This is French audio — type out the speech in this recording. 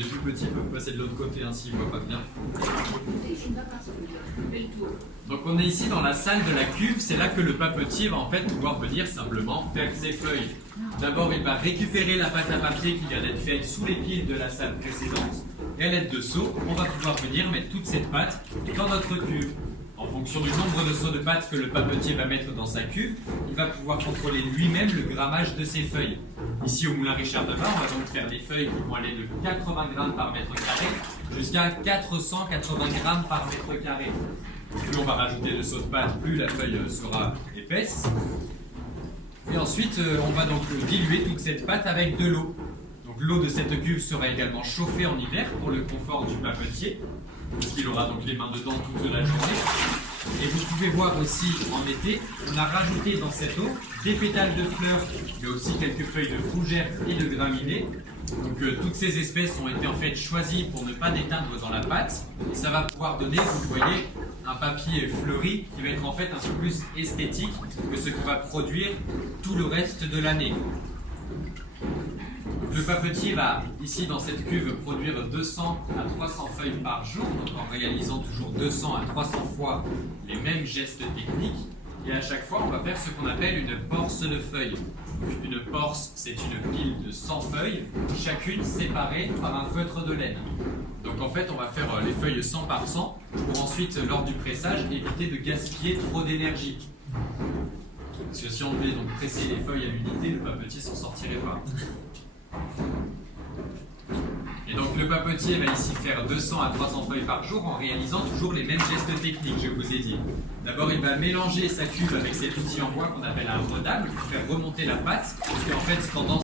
Les plus petits peuvent passer de l'autre côté hein, s'ils ne voient pas bien. Donc on est ici dans la salle de la cuve, c'est là que le papetier va en fait pouvoir venir simplement faire ses feuilles. D'abord il va récupérer la pâte à papier qui vient d'être faite sous les piles de la salle précédente. Et à l'aide de seaux, on va pouvoir venir mettre toute cette pâte dans notre cuve. En fonction du nombre de seaux de pâte que le papetier va mettre dans sa cuve, il va pouvoir contrôler lui-même le grammage de ses feuilles. Ici au moulin Richard Debat, on va donc faire des feuilles qui vont aller de 80 grammes par mètre carré jusqu'à 480 grammes par mètre carré. Plus on va rajouter de seaux de pâte, plus la feuille sera épaisse. Et ensuite, on va donc diluer toute cette pâte avec de l'eau. Donc l'eau de cette cuve sera également chauffée en hiver pour le confort du papetier, puisqu'il aura donc les mains dedans toute la journée. Et vous pouvez voir aussi en été, on a rajouté dans cette eau des pétales de fleurs, mais aussi quelques feuilles de fougères et de graminées. Donc toutes ces espèces ont été en fait choisies pour ne pas déteindre dans la pâte. Et ça va pouvoir donner, vous voyez, un papier fleuri qui va être en fait un peu plus esthétique que ce que va produire tout le reste de l'année. Le papetier va, ici dans cette cuve, produire 200 à 300 feuilles par jour, donc en réalisant toujours 200 à 300 fois les mêmes gestes techniques. Et à chaque fois, on va faire ce qu'on appelle une porce de feuilles. Une porce, c'est une pile de 100 feuilles, chacune séparée par un feutre de laine. Donc en fait, on va faire les feuilles 100 par 100 pour ensuite, lors du pressage, éviter de gaspiller trop d'énergie. Parce que si on devait donc presser les feuilles à l'unité, le papetier s'en sortirait pas. Et donc le papetier va ici faire 200 à 300 feuilles par jour en réalisant toujours les mêmes gestes techniques, je vous ai dit. D'abord, il va mélanger sa cuve avec cet outil en bois qu'on appelle un rodable pour faire remonter la pâte, qui en fait, pendant